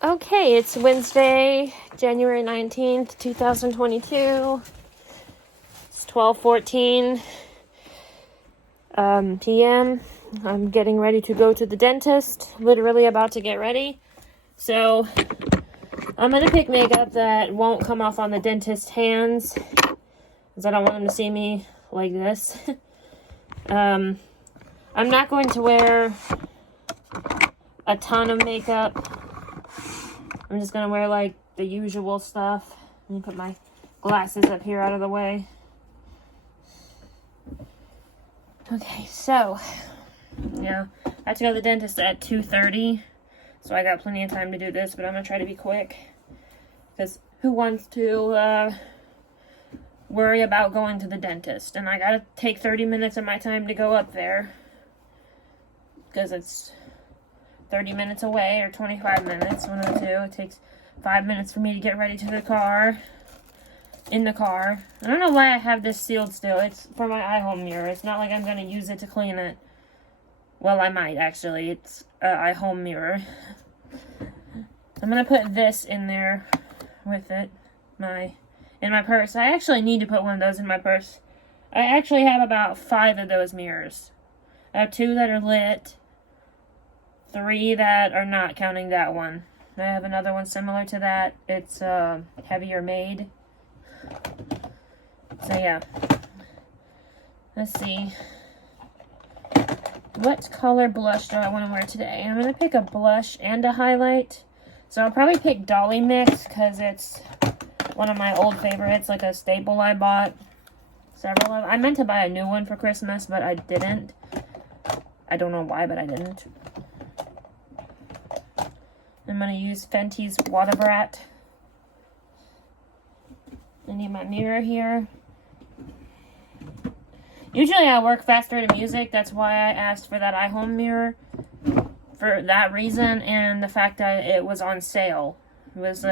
Okay, it's Wednesday, January 19th, 2022. It's 12:14 p.m. I'm getting ready to go to the dentist. Literally about to get ready. So, I'm going to pick makeup that won't come off on the dentist's hands, because I don't want him to see me like this. I'm not going to wear a ton of makeup. I'm just going to wear, like, the usual stuff. Let me put my glasses up here out of the way. Okay, so, yeah, I have to go to the dentist at 2:30, so I got plenty of time to do this, but I'm going to try to be quick, because who wants to worry about going to the dentist? And I got to take 30 minutes of my time to go up there, because it's 30 minutes away, or 25 minutes, one of the two. It takes 5 minutes for me to get ready to the car, in the car. I don't know why I have this sealed still. It's for my iHome mirror. It's not like I'm going to use it to clean it. Well, I might, actually. It's an iHome mirror. I'm going to put this in there with it, in my purse. I actually need to put one of those in my purse. I actually have about 5 of those mirrors. I have 2 that are lit, 3 that are not, counting that one. I have another one similar to that. It's heavier made. So yeah. Let's see. What color blush do I want to wear today? I'm going to pick a blush and a highlight. So I'll probably pick Dolly Mix, because it's one of my old favorites, like a staple I bought several of. I meant to buy a new one for Christmas, but I didn't. I don't know why, but I didn't. I'm going to use Fenty's Water Brat. I need my mirror here. Usually I work faster to music. That's why I asked for that iHome mirror. For that reason, and the fact that it was on sale. It was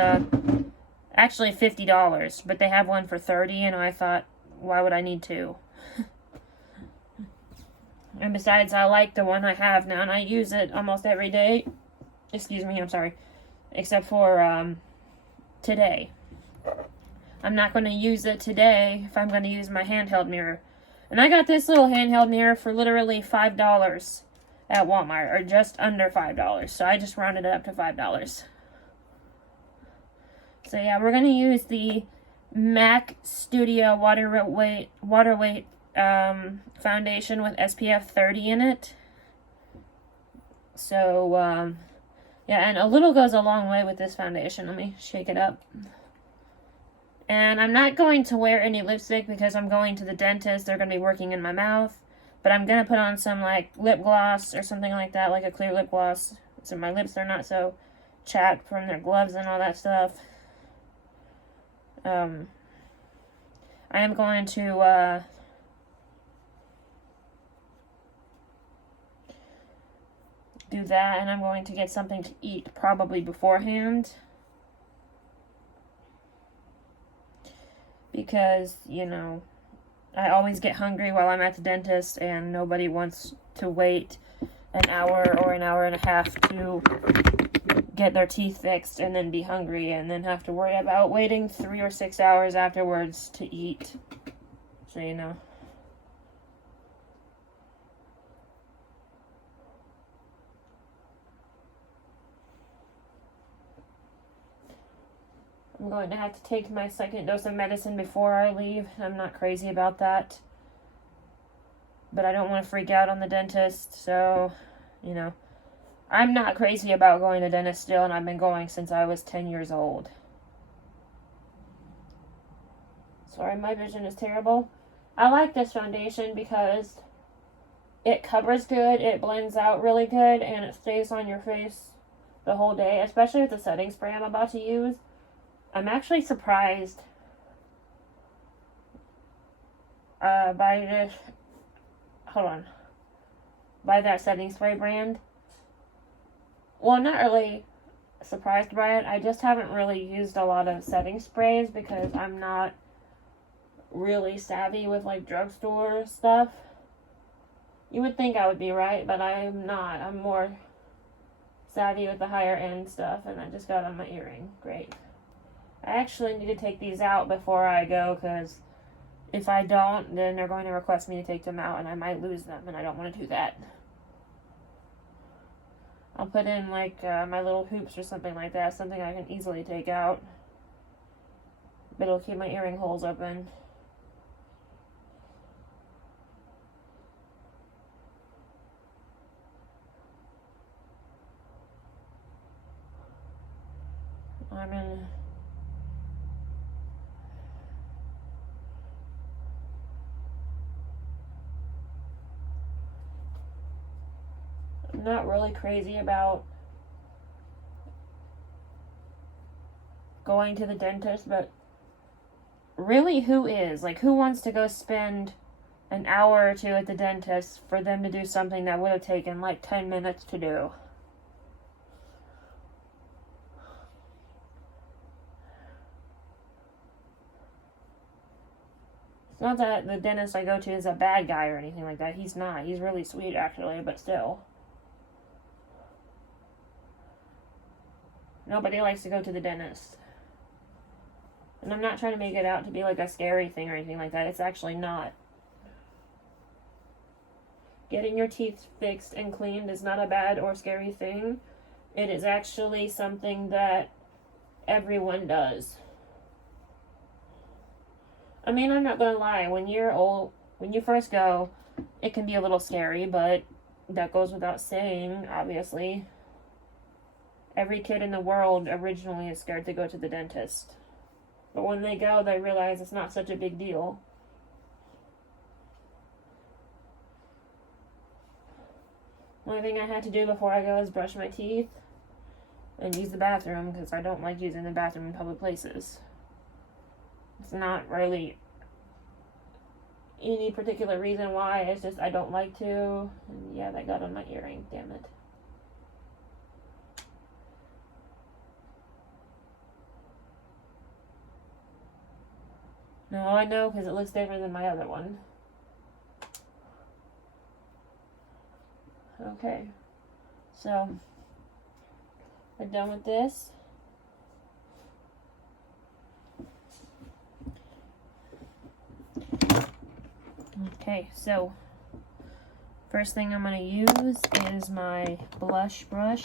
actually $50, but they have one for $30, and I thought, why would I need 2? And besides, I like the one I have now, and I use it almost every day. Excuse me, I'm sorry. Except for today. I'm not going to use it today if I'm going to use my handheld mirror. And I got this little handheld mirror for literally $5 at Walmart, or just under $5. So I just rounded it up to $5. So yeah, we're going to use the MAC Studio Water Weight foundation with SPF 30 in it. So, yeah, and a little goes a long way with this foundation. Let me shake it up. And I'm not going to wear any lipstick because I'm going to the dentist. They're going to be working in my mouth. But I'm going to put on some, like, lip gloss or something like that, like a clear lip gloss. So my lips are not so chapped from their gloves and all that stuff. I am going to, do that, and I'm going to get something to eat probably beforehand. Because, you know, I always get hungry while I'm at the dentist, and nobody wants to wait an hour or an hour and a half to get their teeth fixed and then be hungry and then have to worry about waiting 3 or 6 hours afterwards to eat. So, you know. I'm going to have to take my second dose of medicine before I leave. I'm not crazy about that. But I don't want to freak out on the dentist, so, you know. I'm not crazy about going to dentist still, and I've been going since I was 10 years old. Sorry, my vision is terrible. I like this foundation because it covers good, it blends out really good, and it stays on your face the whole day, especially with the setting spray I'm about to use. I'm actually surprised by this, by that setting spray brand. Well, I'm not really surprised by it. I just haven't really used a lot of setting sprays because I'm not really savvy with, like, drugstore stuff. You would think I would be, right? But I'm not. I'm more savvy with the higher end stuff, and I just got on my earring. Great. I actually need to take these out before I go, because if I don't, then they're going to request me to take them out, and I might lose them, and I don't want to do that. I'll put in, like, my little hoops or something like that, something I can easily take out. But it'll keep my earring holes open. I'm not really crazy about going to the dentist, but really, who is? Like, who wants to go spend an hour or two at the dentist for them to do something that would have taken like 10 minutes to do? It's not that the dentist I go to is a bad guy or anything like that. He's not. He's really sweet, actually, but still. Nobody likes to go to the dentist. And I'm not trying to make it out to be like a scary thing or anything like that. It's actually not. Getting your teeth fixed and cleaned is not a bad or scary thing. It is actually something that everyone does. I mean, I'm not gonna lie. When you're old, when you first go, it can be a little scary, but that goes without saying, obviously. Every kid in the world originally is scared to go to the dentist. But when they go, they realize it's not such a big deal. One thing I had to do before I go is brush my teeth and use the bathroom, because I don't like using the bathroom in public places. It's not really any particular reason why, it's just I don't like to. And yeah, that got on my earring, damn it. No, I know, because it looks different than my other one. Okay, so we're done with this. Okay, so first thing I'm going to use is my blush brush.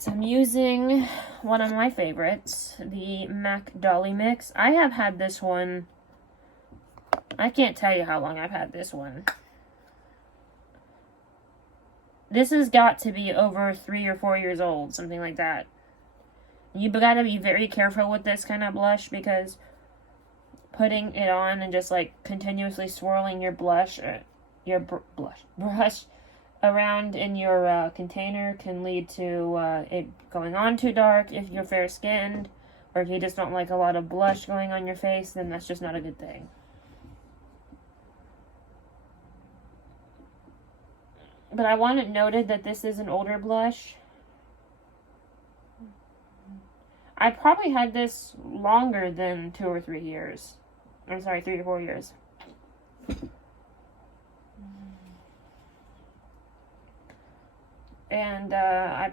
So I'm using one of my favorites, the MAC Dolly Mix. I have had this one, I can't tell you how long I've had this one. This has got to be over 3 or 4 years old, something like that. You've got to be very careful with this kind of blush, because putting it on and just like continuously swirling your blush, or your brush around in your container can lead to it going on too dark if you're fair skinned, or if you just don't like a lot of blush going on your face, then that's just not a good thing. But I want it noted that this is an older blush. I probably had this longer than 2 or 3 years. I'm sorry, 3 or 4 years. And I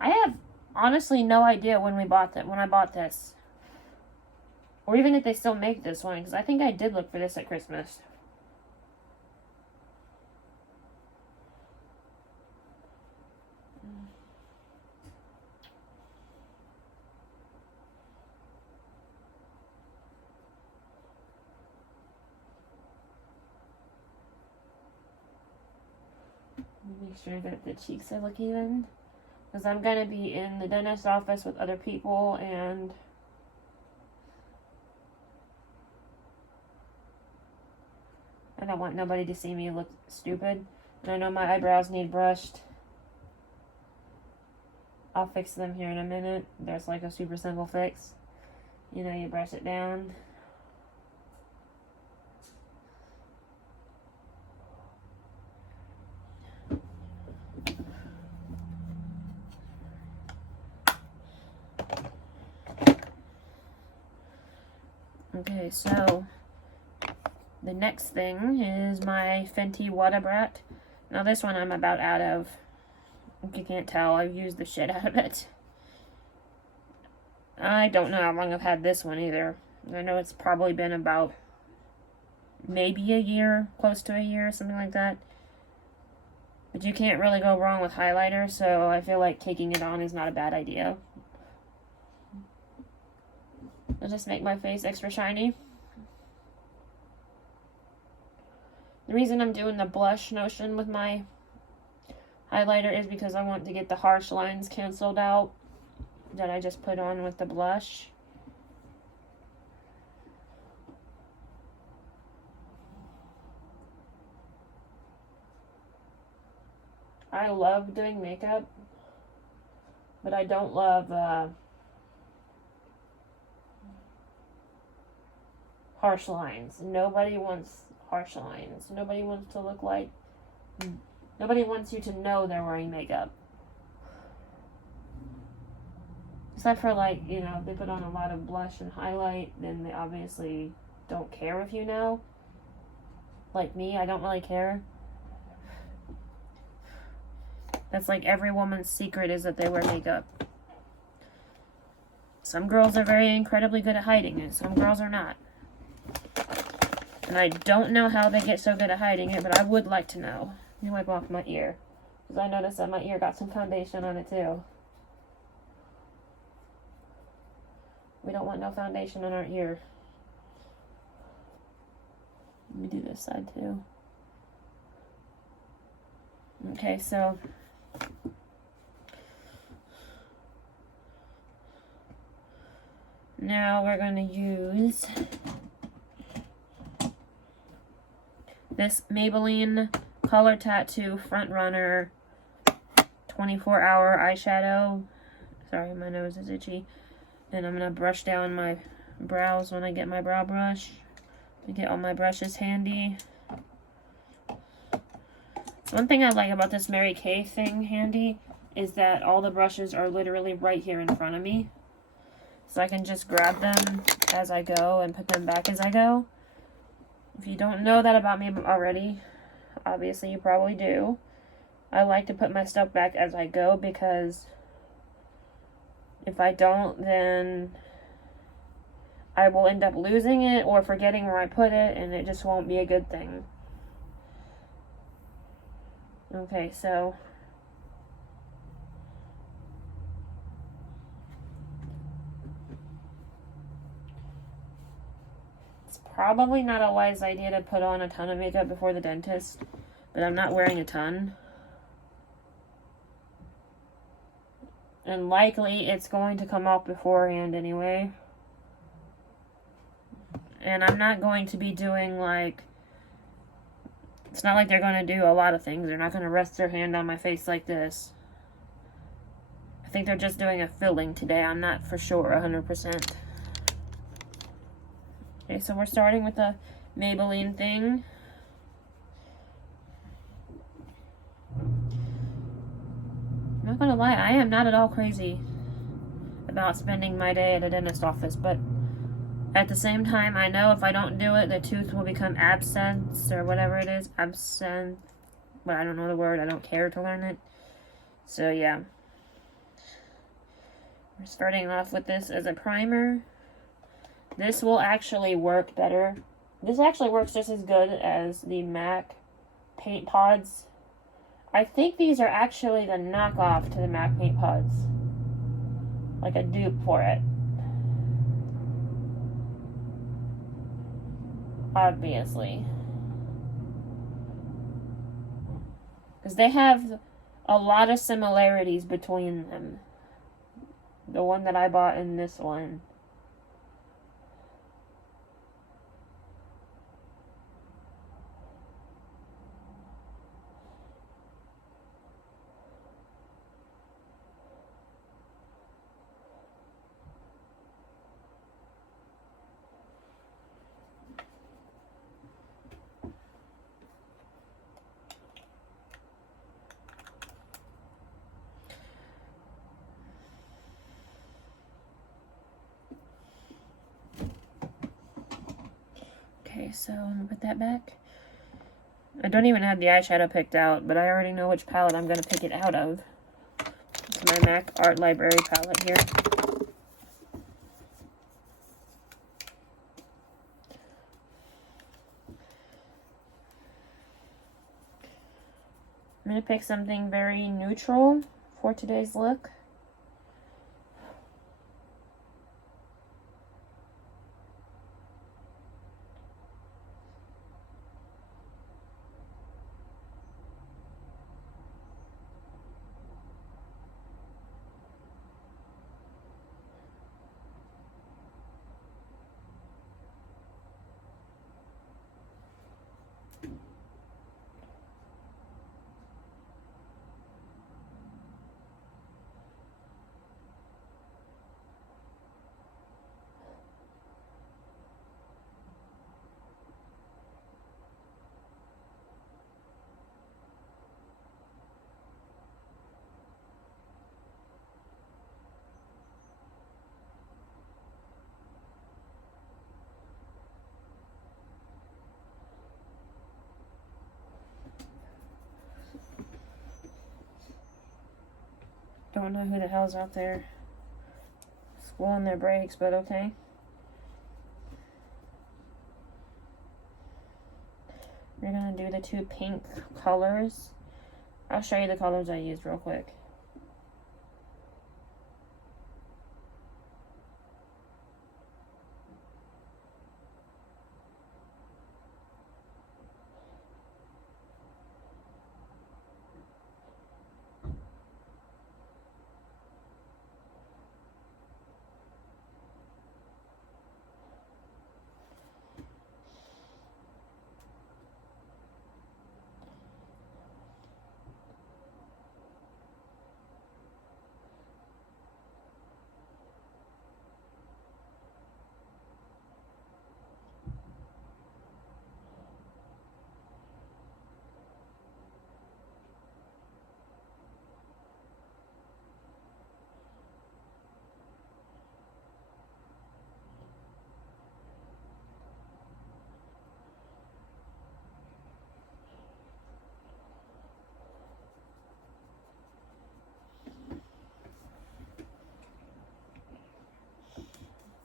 have honestly no idea when I bought this. Or even if they still make this one, because I think I did look for this at Christmas. Make sure that the cheeks are looking even, because I'm going to be in the dentist's office with other people, and I don't want nobody to see me look stupid. And I know my eyebrows need brushed. I'll fix them here in a minute. There's like a super simple fix. You know, you brush it down. Okay, so the next thing is my Fenty Brat. Now this one I'm about out of. If you can't tell, I've used the shit out of it. I don't know how long I've had this one either. I know it's probably been about maybe a year, close to a year, something like that. But you can't really go wrong with highlighter, so I feel like taking it on is not a bad idea. It'll just make my face extra shiny. The reason I'm doing the blush notion with my highlighter is because I want to get the harsh lines canceled out that I just put on with the blush. I love doing makeup, but I don't love harsh lines. Nobody wants harsh lines. Nobody wants to look like... Nobody wants you to know they're wearing makeup. Except for, like, you know, if they put on a lot of blush and highlight, then they obviously don't care if you know. Like me, I don't really care. That's like every woman's secret is that they wear makeup. Some girls are very incredibly good at hiding it. Some girls are not. And I don't know how they get so good at hiding it, but I would like to know. Let me wipe off my ear. Because I noticed that my ear got some foundation on it too. We don't want no foundation on our ear. Let me do this side too. Okay, so... now we're going to use this Maybelline Color Tattoo Front Runner 24-hour eyeshadow. Sorry, my nose is itchy. And I'm going to brush down my brows when I get my brow brush. I get all my brushes handy. One thing I like about this Mary Kay thing handy is that all the brushes are literally right here in front of me. So I can just grab them as I go and put them back as I go. If you don't know that about me already, obviously you probably do. I like to put my stuff back as I go because if I don't, then I will end up losing it or forgetting where I put it, and it just won't be a good thing. Okay, so... probably not a wise idea to put on a ton of makeup before the dentist, but I'm not wearing a ton. And likely it's going to come off beforehand anyway. And I'm not going to be doing like... it's not like they're going to do a lot of things. They're not going to rest their hand on my face like this. I think they're just doing a filling today. I'm not for sure 100%. Okay, so we're starting with the Maybelline thing. I'm not gonna lie, I am not at all crazy about spending my day at a dentist office, but at the same time, I know if I don't do it, the tooth will become abscess or whatever it is. Abscess. But I don't know the word. I don't care to learn it. So, yeah. We're starting off with this as a primer. This will actually work better. This actually works just as good as the MAC paint pods. I think these are actually the knockoff to the MAC paint pods. Like a dupe for it. Obviously. Because they have a lot of similarities between them. The one that I bought and this one. Okay, so I'm gonna put that back. I don't even have the eyeshadow picked out, but I already know which palette I'm going to pick it out of. It's my MAC Art Library palette here. I'm going to pick something very neutral for today's look. Don't know who the hell's out there squealing their brakes, but okay. We're gonna do the two pink colors. I'll show you the colors I used real quick.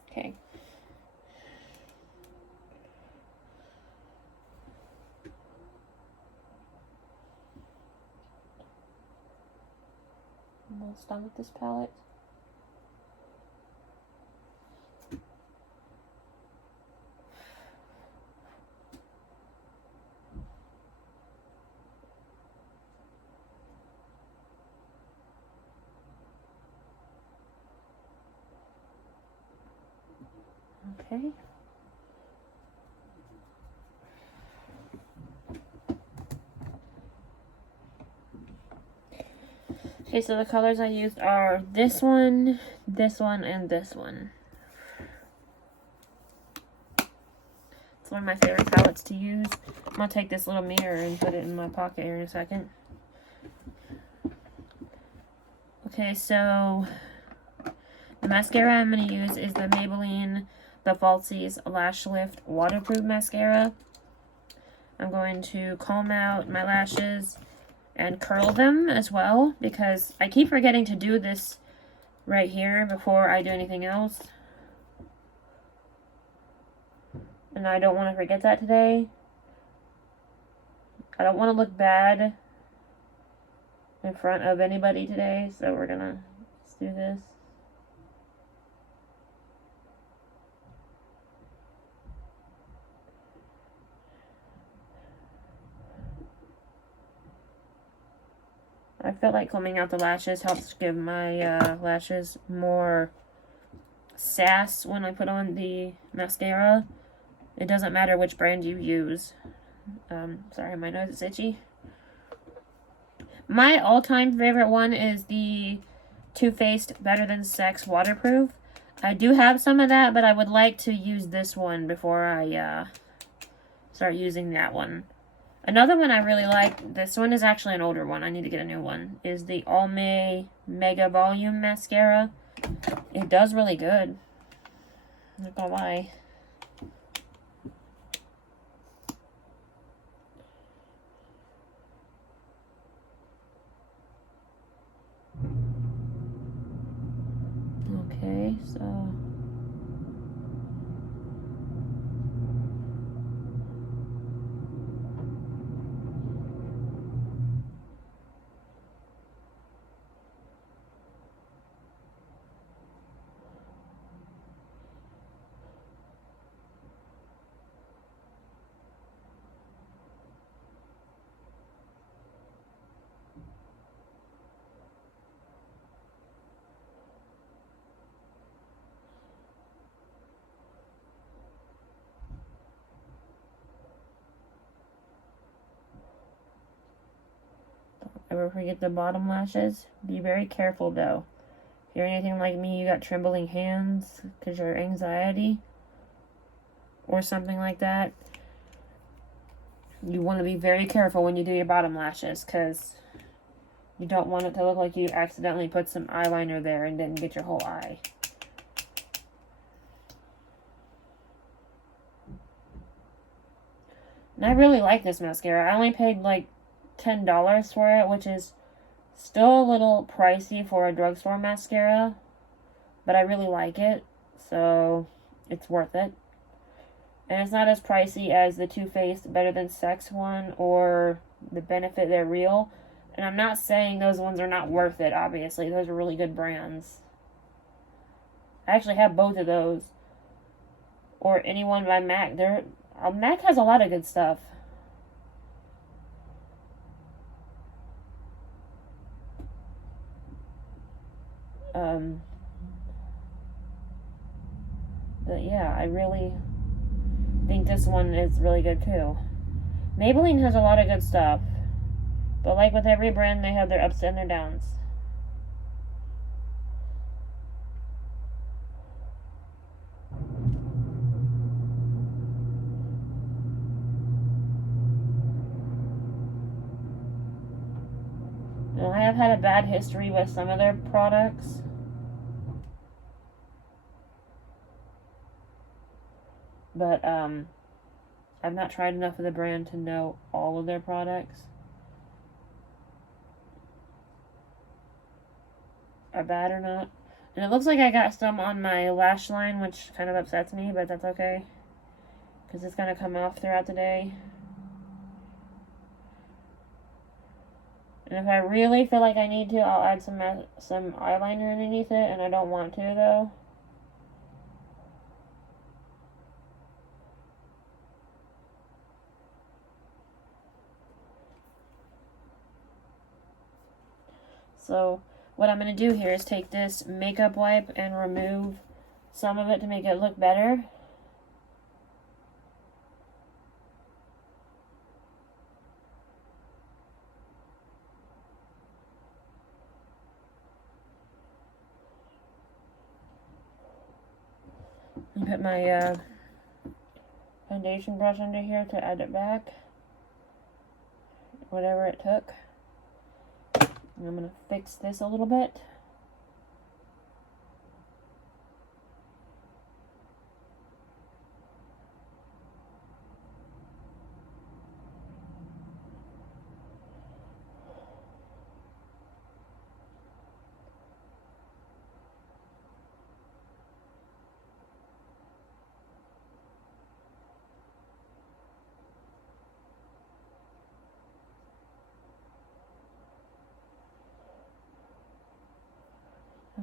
Okay. Almost done with this palette. Okay. Okay, so the colors I used are this one, and this one. It's one of my favorite palettes to use. I'm gonna take this little mirror and put it in my pocket here in a second. Okay, so the mascara I'm gonna use is the Maybelline The Falsies Lash Lift Waterproof Mascara. I'm going to comb out my lashes and curl them as well, because I keep forgetting to do this right here before I do anything else. And I don't want to forget that today. I don't want to look bad in front of anybody today, so we're gonna just do this. I feel like combing out the lashes helps give my lashes more sass when I put on the mascara. It doesn't matter which brand you use. Sorry, my nose is itchy. My all-time favorite one is the Too Faced Better Than Sex Waterproof. I do have some of that, but I would like to use this one before I start using that one. Another one I really like, this one is actually an older one, I need to get a new one, is the Almay Mega Volume Mascara. It does really good. Not gonna lie. Okay, so ever forget the bottom lashes. Be very careful though. If you're anything like me, you got trembling hands because your anxiety or something like that, you want to be very careful when you do your bottom lashes because you don't want it to look like you accidentally put some eyeliner there and didn't get your whole eye. And I really like this mascara. I only paid like $10 for it, which is still a little pricey for a drugstore mascara, but I really like it, so it's worth it. And it's not as pricey as the Too Faced Better Than Sex one or the Benefit They're Real. And I'm not saying those ones are not worth it, obviously. Those are really good brands. I actually have both of those. Or anyone by MAC. MAC has a lot of good stuff. But yeah, I really think this one is really good too. Maybelline has a lot of good stuff. But like with every brand, they have their ups and their downs. Now, I have had a bad history with some of their products. But I've not tried enough of the brand to know all of their products are bad or not. And it looks like I got some on my lash line, which kind of upsets me, but that's okay. Because it's going to come off throughout the day. And if I really feel like I need to, I'll add some eyeliner underneath it, and I don't want to, though. So what I'm going to do here is take this makeup wipe and remove some of it to make it look better. And put my foundation brush under here to add it back. Whatever it took. And I'm going to fix this a little bit.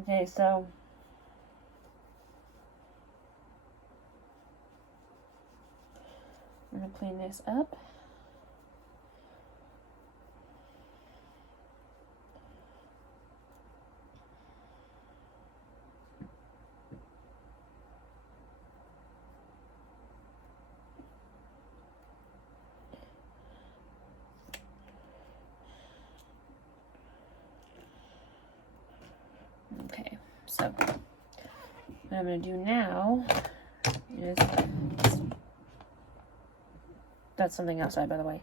Okay, so I'm going to clean this up. Okay, so what I'm going to do now is, that's something outside by the way,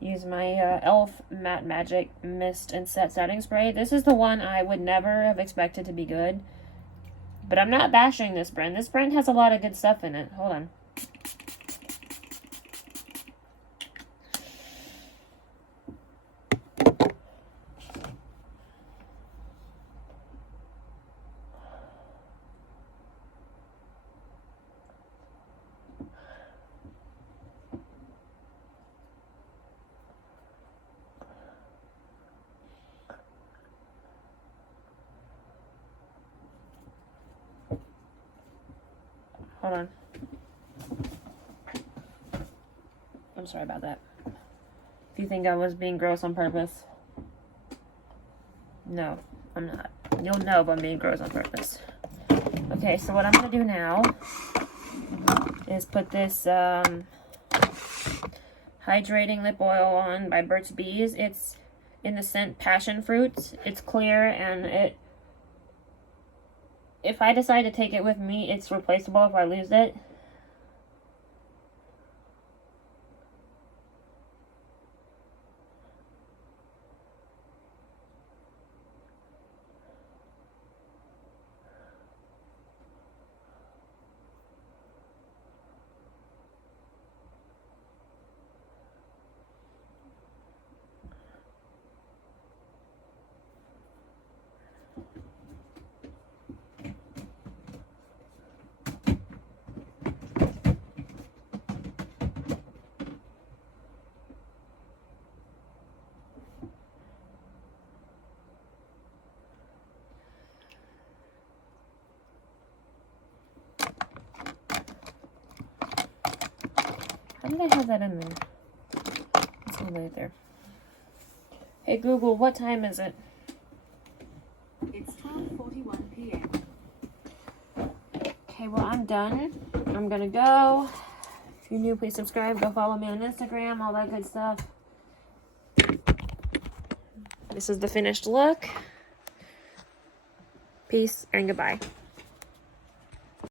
use my e.l.f. Matte Magic Mist and Set Setting Spray. This is the one I would never have expected to be good, but I'm not bashing this brand. This brand has a lot of good stuff in it. Hold on. Hold on. I'm sorry about that. If you think I was being gross on purpose. No, I'm not. You'll know if I'm being gross on purpose. Okay, so what I'm going to do now is put this Hydrating Lip Oil on by Burt's Bees. It's in the scent Passion Fruit. It's clear, and if I decide to take it with me, it's replaceable if I lose it. How did I have that in there? It's right there. Hey Google, what time is it? It's 12:41 p.m. Okay, well I'm done. I'm gonna go. If you're new, please subscribe. Go follow me on Instagram, all that good stuff. This is the finished look. Peace and goodbye.